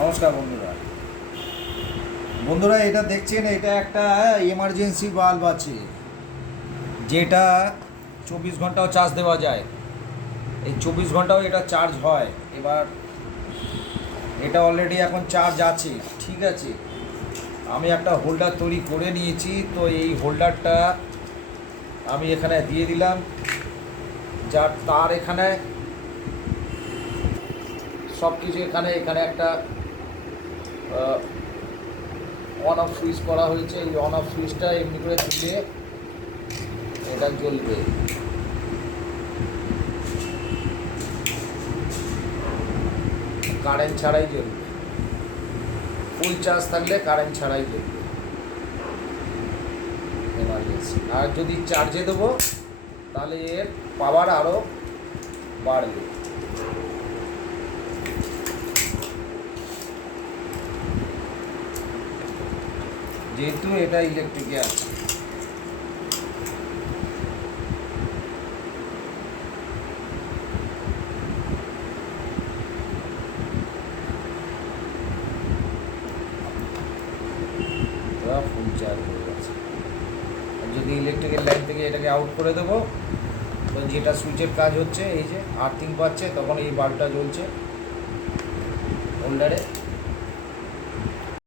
নমস্কার বন্ধুরা। এটা দেখছেন, এটা একটা এমার্জেন্সি বাল্ব আছে যেটা 24 ঘন্টাও চার্জ দেওয়া যায়। এই 24 ঘন্টাও এটা চার্জ হয়। এবার এটা অলরেডি এখন চার্জ আছে, ঠিক আছে। আমি একটা হোল্ডার তৈরি করে নিয়েছি, তো এই হোল্ডারটা আমি এখানে দিয়ে দিলাম। যার তার এখানে সব কিছু এখানে একটা অন অফ সুইচ করা হয়েছে। এই অন অফ সুইচটা এমনি করে দিলে এটা জ্বলবে। কারেন্ট ছাড়াই জ্বলবে, ফুল চার্জ থাকলে কারেন্ট ছাড়াই জ্বলবে এমার্জেন্সি। আর যদি চার্জে দেবো তাহলে এর পাওয়ার আরও বাড়বে। যেহেতু এটা ইলেকট্রিকে আছে। ফুল চার্জ হয়ে গেছে। যদি ইলেকট্রিকের লাইন থেকে এটাকে আউট করে দেবো, তো যেটা সুইচের কাজ হচ্ছে, এই যে আর্থিং পাচ্ছে, তখন এই বাল্বটা জ্বলছে হোল্ডারে।